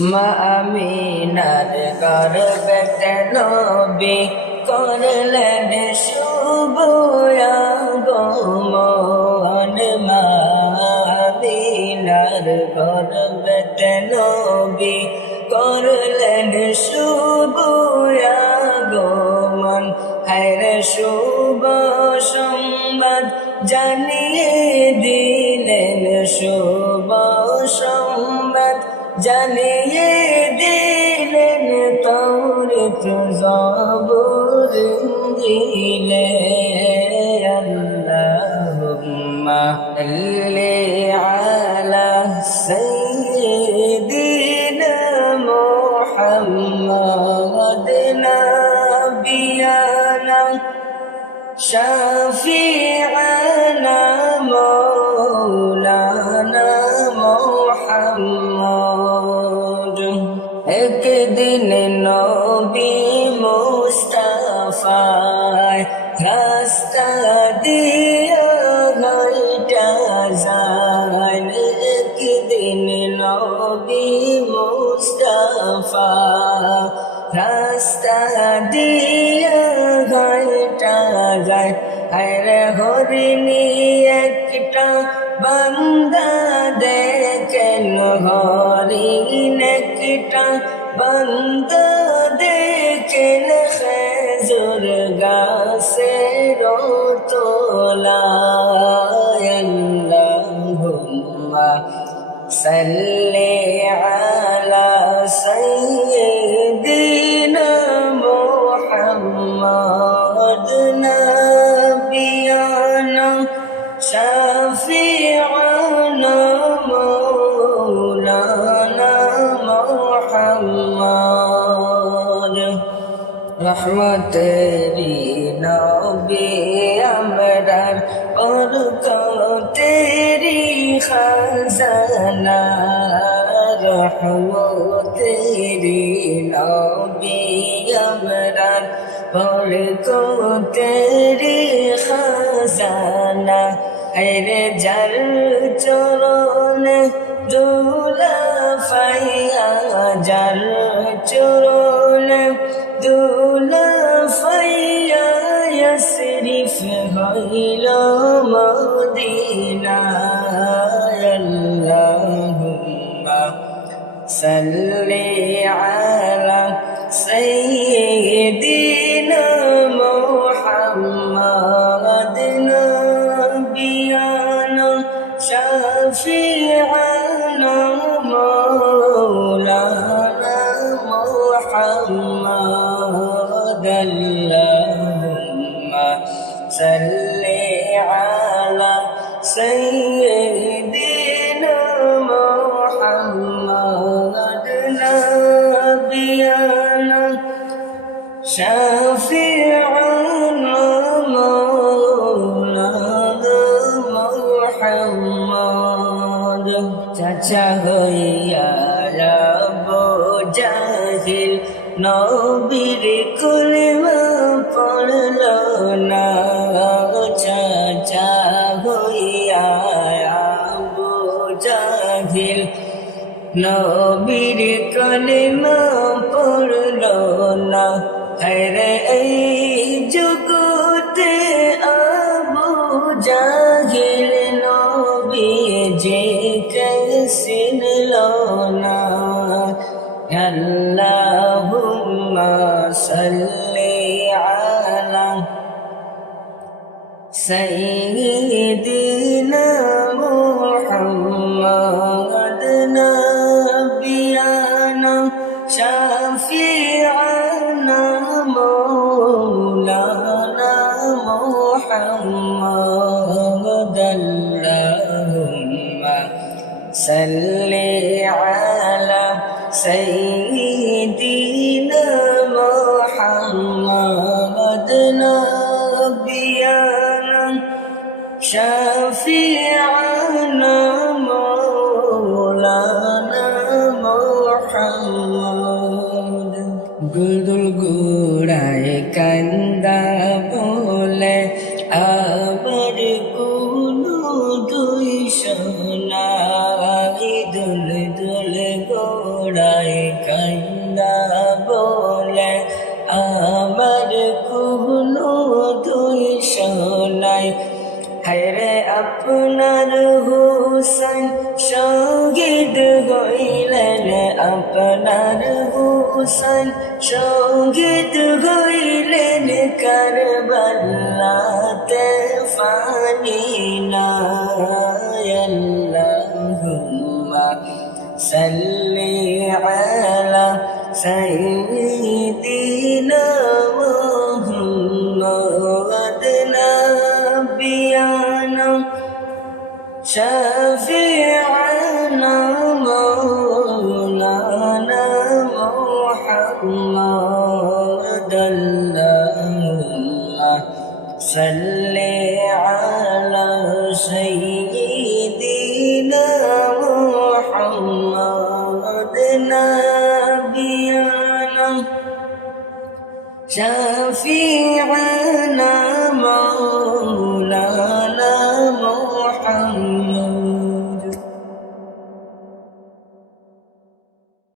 মা আমিনার গর্ভে নবী করলেন শুভ আগমন। মা আমিনার গর্ভে নবী করলেন শুভ আগমন। হায়রে শুভ সংবাদ জানিয়ে দিলেন, শুভ সংবাদ জানিয়ে দিলেন, তৌরাত জবুর ইনজিলে। আল্লাহুম্মা সাল্লি আলা সাইয়্যিদিনা মুহাম্মাদ নাবিয়ানা শাফিআনা মাওলানা মুহাম্মদ। একদিন নবী মুস্তাফায় রাস্তা দিয়া হাইটা যান। একদিন নবী মুস্তাফা রাস্তা দিয়া হাইটা যায়। হায়রে হরিণী একটা বান্দা দেখেন, হরিণ একটা বান্দা দেখেন, খেজুর গাছের তলায়। আল্লাহুম্মা সাল্লি আলা সাইয়্যিদিনা মুহাম্মাদ নাবিয়ানা শাফিআনা মাওলানা মুহাম্মদ। রহমতেরি নবী আমরার বরকতেরি খাজানা। রহমতেরি নবী আমরার বরকতেরি খাজানা। হায়রে যার চরণে দুলা ফাইয়া, যার চরণে দুলা ফাইয়া ইয়াসরিফ হইল মদিনা। আল্লাহুম্মা সাল্লি আলা সাইয়্যিদিনা মুহাম্মাদ নাবিয়ানা শাফিআনা মাওলানা মুহাম্মদ। আল্লাহুম্মা সাল্লি আলা সাইয়্যিদিনা মুহাম্মাদ নাবিয়ানা শাফিআনা মাওলানা মুহাম্মদ। চাচা হইয়া আবু জাহিল নবীর কলিমা পড়ল না। চাচা হইয়া আবু জাহিল নবীর কলিমা পড়ল না। হায়রে এই জগতে আবু জাহিল নবী যে চিনল না। আল্লাহুম্মা সাল্লি আলা সাইয়্যিদিনা মুহাম্মাদ নাবিয়ানা শাফিআনা মাওলানা মুহাম্মদ। আল্লাহুম্মা সাল্লি আলা সাইয়্যিদিনা মুহাম্মাদ নাবিয়ানা শাফিআনা মাওলানা মুহাম্মদ। গুলদুল গুড়ায় কান্দা বলে আবার কোনো দুই সোনা। দুল দুল গোড়ায় কান্দা বলে আমার কোনো দুই শোনাই হায়রে আপনার হুসেন শহীদ হইলেন আপনার হুসেন শহীদ হইলেন কারবালাতে ফানি না আল্লাহুম্মা সাল্লি আলা সাইয়্যিদিনা মুহাম্মাদ নাবিয়ানা শাফি'ানা মাওলানা মুহাম্মাদ আল্লাহুম্মা সাল্লি আলা সাইয়্যিদিনা মুহাম্মাদ নাবিয়ানা শাফি'ানা